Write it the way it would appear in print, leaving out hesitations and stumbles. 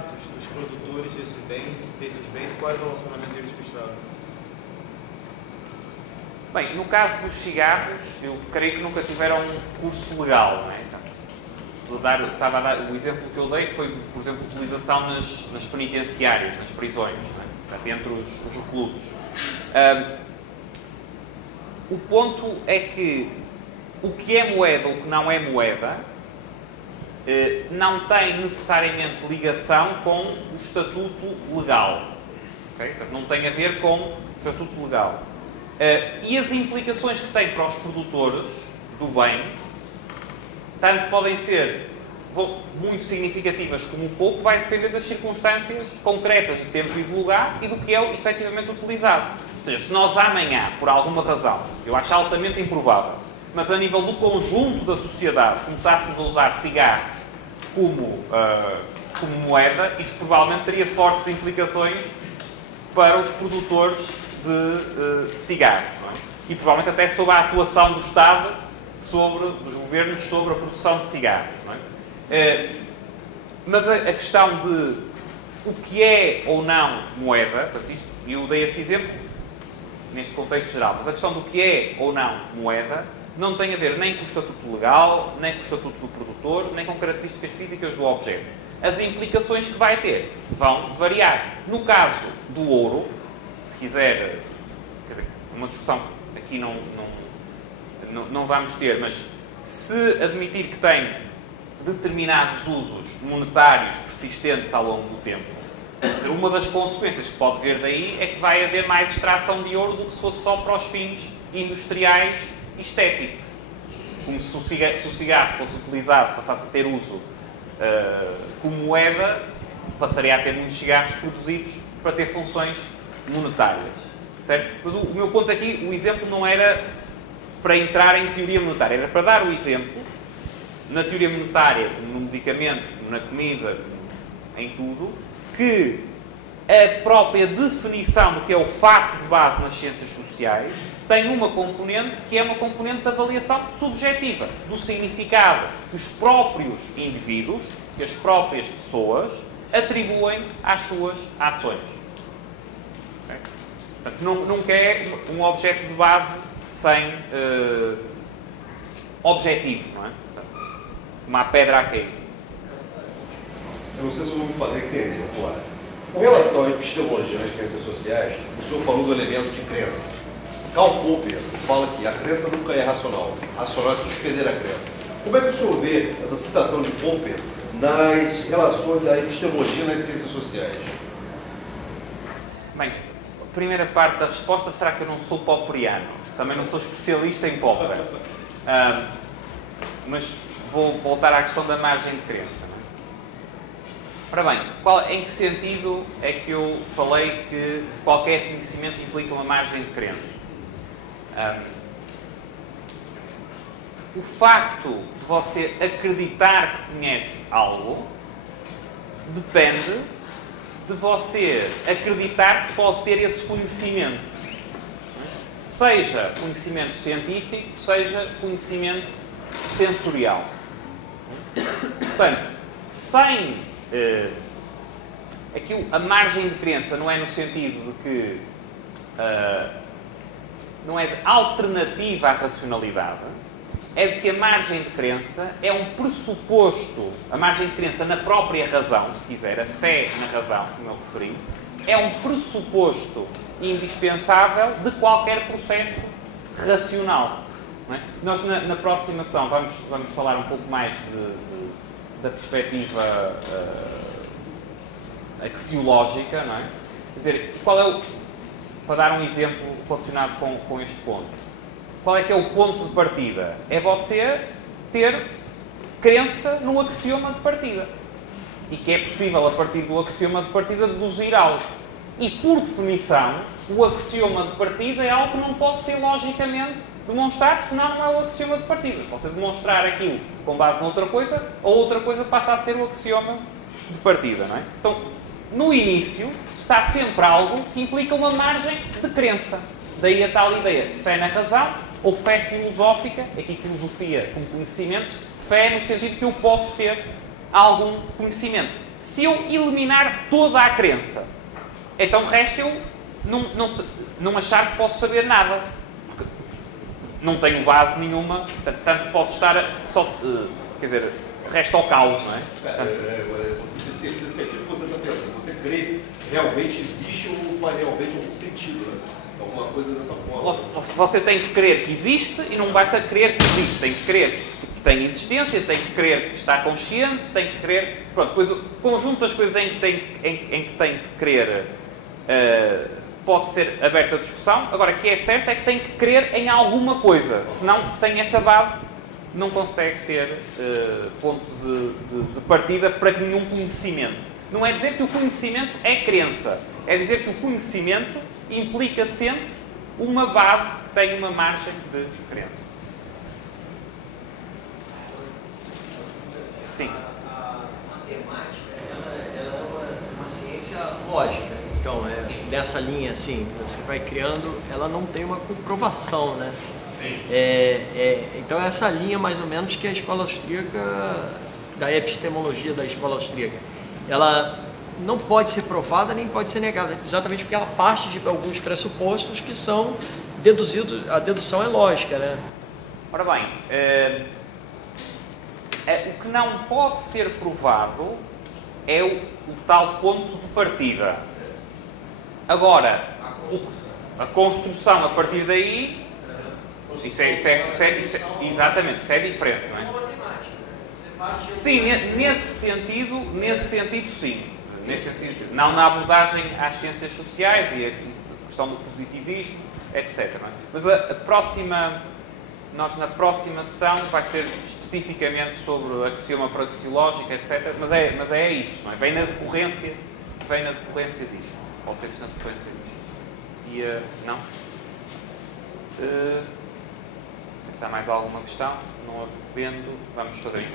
status dos produtores desses bens e qual é o relacionamento deles com o Estado? Bem, no caso dos cigarros, eu creio que nunca tiveram um curso legal, não é? Estava a dar, o exemplo que eu dei foi, por exemplo, a utilização nas penitenciárias, nas prisões, não é? Entre os reclusos. O ponto é que o que é moeda ou o que não é moeda não tem necessariamente ligação com o estatuto legal. Okay? Portanto, não tem a ver com o estatuto legal. E as implicações que tem para os produtores do bem, tanto podem ser muito significativas como pouco, vai depender das circunstâncias concretas de tempo e de lugar e do que é efetivamente utilizado. Ou seja, se nós amanhã, por alguma razão, eu acho altamente improvável, mas a nível do conjunto da sociedade, começássemos a usar cigarros como moeda, isso provavelmente teria fortes implicações para os produtores de cigarros. Não é? E provavelmente até sobre a atuação do Estado, dos governos, sobre a produção de cigarros. Não é? Mas a questão de o que é ou não moeda, eu dei esse exemplo neste contexto geral, mas a questão do que é ou não moeda não tem a ver nem com o estatuto legal, nem com o estatuto do produtor, nem com características físicas do objeto. As implicações que vai ter vão variar. No caso do ouro, se quiser, quer dizer, uma discussão aqui não vamos ter, mas se admitir que tem determinados usos monetários persistentes ao longo do tempo, uma das consequências que pode vir daí é que vai haver mais extração de ouro do que se fosse só para os fins industriais e estéticos. Como se o cigarro fosse utilizado, passasse a ter uso como moeda, passaria a ter muitos cigarros produzidos para ter funções monetárias. Certo? Mas o meu ponto aqui, o exemplo não era para entrar em teoria monetária, era para dar o exemplo, na teoria monetária, no medicamento, na comida, em tudo, que a própria definição do que é o facto de base nas ciências sociais tem uma componente que é uma componente de avaliação subjetiva, do significado que os próprios indivíduos, que as próprias pessoas, atribuem às suas ações. Okay? Portanto, nunca é um objeto de base sem objetivo, não é? Portanto, uma pedra a cair. Eu não sei se eu vou me fazer entender, claro. Com relação à epistemologia nas ciências sociais, o senhor falou do elemento de crença. Karl Popper fala que a crença nunca é racional. Racional é suspender a crença. Como é que o senhor vê essa citação de Popper nas relações da epistemologia nas ciências sociais? Bem, a primeira parte da resposta será que eu não sou popperiano. Também não sou especialista em Popper. Mas vou voltar à questão da margem de crença. Ora bem, em que sentido é que eu falei que qualquer conhecimento implica uma margem de crença? O facto de você acreditar que conhece algo depende de você acreditar que pode ter esse conhecimento. Seja conhecimento científico, seja conhecimento sensorial. Portanto, sem... aqui a margem de crença não é no sentido de que não é de alternativa à racionalidade, é de que a margem de crença é um pressuposto, a margem de crença na própria razão, se quiser, a fé na razão, como eu referi, é um pressuposto indispensável de qualquer processo racional. Não é? Nós, na próxima ação, vamos falar um pouco mais da perspectiva axiológica, não é? Quer dizer, para dar um exemplo relacionado com este ponto, qual é que é o ponto de partida? É você ter crença no axioma de partida. E que é possível, a partir do axioma de partida, deduzir algo. E, por definição, o axioma de partida é algo que não pode ser logicamente demonstrado, senão não é o axioma de partida. Se você demonstrar aquilo com base noutra coisa, a outra coisa passa a ser o axioma de partida, não é? Então, no início, está sempre algo que implica uma margem de crença. Daí a tal ideia de fé na razão, ou fé filosófica, aqui filosofia como conhecimento, fé no sentido que eu posso ter algum conhecimento. Se eu eliminar toda a crença, então resta eu não achar que posso saber nada. Porque não tenho base nenhuma, tanto posso estar só... quer dizer, resta ao caos, não é? Você que você está pensando, você crê que realmente existe ou faz realmente algum sentido, né? Alguma coisa dessa forma. Você tem que crer que existe e não basta crer que existe. Tem que crer que tem existência, tem que crer que está consciente, tem que crer... Pronto, depois o conjunto das coisas em que tem que crer pode ser aberto à discussão. Agora, o que é certo é que tem que crer em alguma coisa. Senão, sem essa base, não consegue ter ponto de partida para nenhum conhecimento. Não é dizer que o conhecimento é crença. É dizer que o conhecimento implica sempre uma base que tem uma margem de crença. Sim. A matemática, ela é uma ciência lógica. Então, dessa linha, assim, você vai criando, ela não tem uma comprovação, né? Sim. Então, essa linha, mais ou menos, que a escola austríaca, da epistemologia da escola austríaca, ela não pode ser provada nem pode ser negada, exatamente porque ela parte de alguns pressupostos que são deduzidos, a dedução é lógica, né? Ora bem, o que não pode ser provado é o tal ponto de partida. Agora, a construção a partir daí, exatamente, isso é diferente, não é? Sim, nesse sentido sim. Nesse sentido, não na abordagem às ciências sociais e a questão do positivismo, etc. Não é? Mas nós na próxima sessão vai ser especificamente sobre axioma praxeológica, etc. Mas é isso, não é? Vem na decorrência disto. Pode ser que na decorrência disto. E não? Se há mais alguma questão, não havendo, vamos fazer em